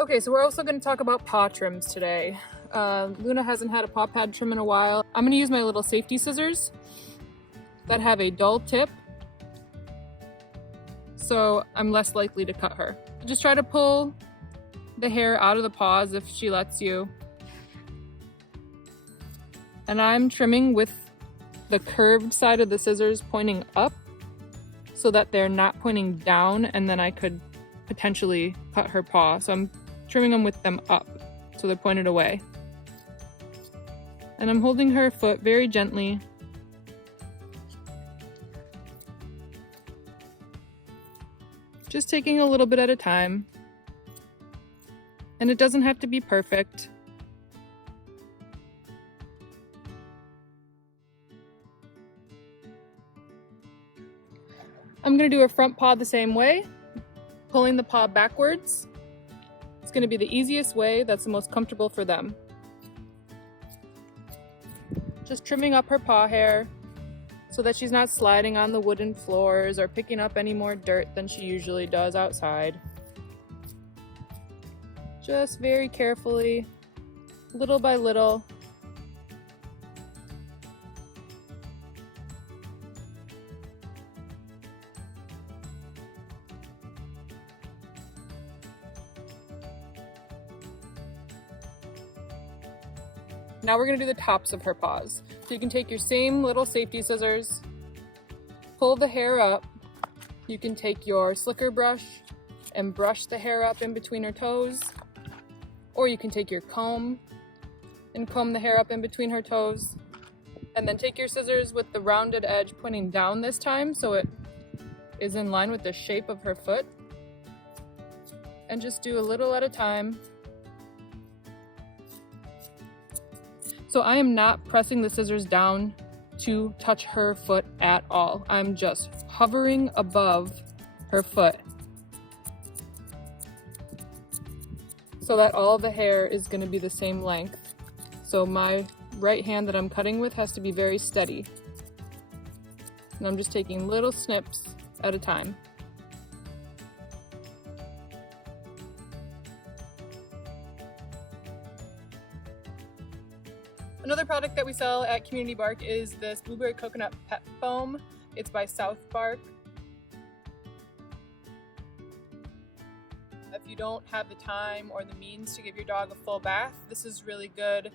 Okay, so we're also going to talk about paw trims today. Luna hasn't had a paw pad trim in a while. I'm going to use my little safety scissors that have a dull tip, so I'm less likely to cut her. Just try to pull the hair out of the paws if she lets you. And I'm trimming with the curved side of the scissors pointing up so that they're not pointing down, and then I could potentially cut her paw. So I'm trimming them with them up so they're pointed away. And I'm holding her foot very gently. Just taking a little bit at a time. And it doesn't have to be perfect. I'm going to do a front paw the same way, pulling the paw backwards. It's going to be the easiest way, that's the most comfortable for them. Just trimming up her paw hair so that she's not sliding on the wooden floors or picking up any more dirt than she usually does outside. Just very carefully, little by little. Now we're going to do the tops of her paws. So you can take your same little safety scissors, pull the hair up. You can take your slicker brush and brush the hair up in between her toes. Or you can take your comb and comb the hair up in between her toes. And then take your scissors with the rounded edge pointing down this time so it is in line with the shape of her foot. And just do a little at a time. So I am not pressing the scissors down to touch her foot at all. I'm just hovering above her foot so that all the hair is going to be the same length. So my right hand that I'm cutting with has to be very steady. And I'm just taking little snips at a time. Another product that we sell at Community Bark is this Blueberry Coconut Pet Foam. It's by South Bark. If you don't have the time or the means to give your dog a full bath, this is really good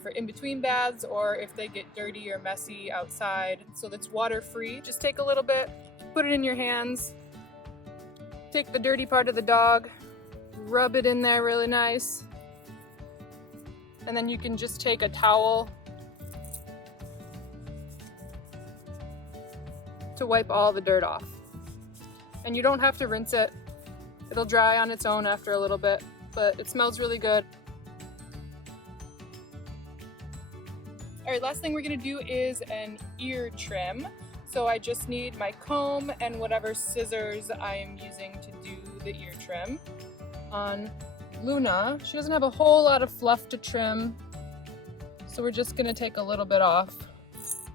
for in-between baths or if they get dirty or messy outside. So that's water-free. Just take a little bit, put it in your hands, take the dirty part of the dog, rub it in there really nice. And then you can just take a towel to wipe all the dirt off. And you don't have to rinse it. It'll dry on its own after a little bit, but it smells really good. All right, last thing we're gonna do is an ear trim. So I just need my comb and whatever scissors I am using to do the ear trim. On Luna, she doesn't have a whole lot of fluff to trim, so we're just going to take a little bit off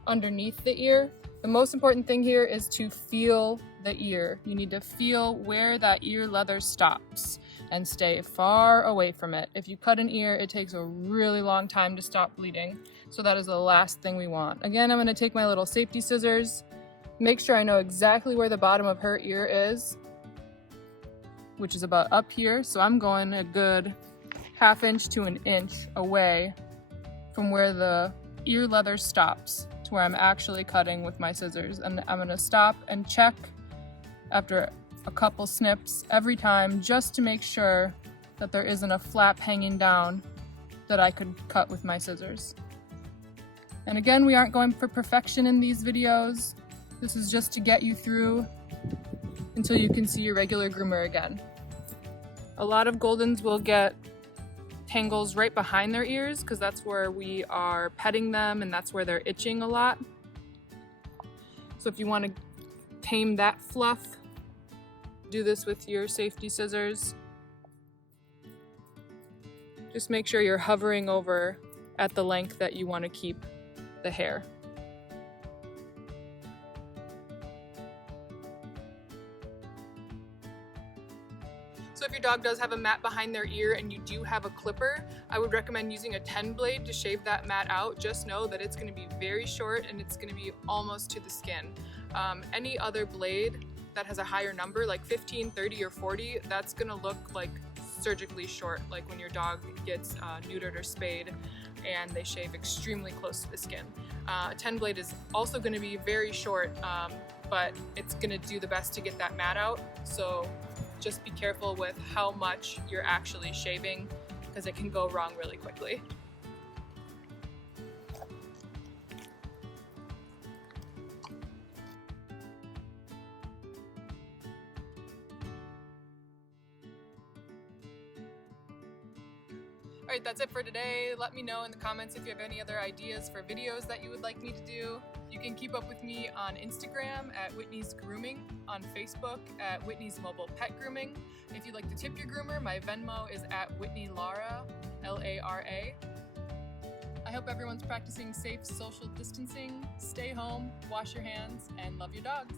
underneath the ear. The most important thing here is to feel the ear. You need to feel where that ear leather stops and stay far away from it. If you cut an ear, it takes a really long time to stop bleeding, so that is the last thing we want. Again, I'm going to take my little safety scissors, make sure I know exactly where the bottom of her ear is, which is about up here. So I'm going a good ½ inch to an inch away from where the ear leather stops to where I'm actually cutting with my scissors. And I'm gonna stop and check after a couple snips every time just to make sure that there isn't a flap hanging down that I could cut with my scissors. And again, we aren't going for perfection in these videos. This is just to get you through until you can see your regular groomer again. A lot of Goldens will get tangles right behind their ears because that's where we are petting them and that's where they're itching a lot. So if you want to tame that fluff, do this with your safety scissors. Just make sure you're hovering over at the length that you want to keep the hair. So if your dog does have a mat behind their ear and you do have a clipper, I would recommend using a 10 blade to shave that mat out. Just know that it's going to be very short and it's going to be almost to the skin. Any other blade that has a higher number, like 15, 30, or 40, that's going to look like surgically short, like when your dog gets neutered or spayed and they shave extremely close to the skin. A 10 blade is also going to be very short, but it's going to do the best to get that mat out. So just be careful with how much you're actually shaving, because it can go wrong really quickly. Alright, that's it for today. Let me know in the comments if you have any other ideas for videos that you would like me to do. You can keep up with me on Instagram at Whitney's Grooming, on Facebook at Whitney's Mobile Pet Grooming. If you'd like to tip your groomer, my Venmo is at whitneylara, L-A-R-A. I hope everyone's practicing safe social distancing. Stay home, wash your hands, and love your dogs.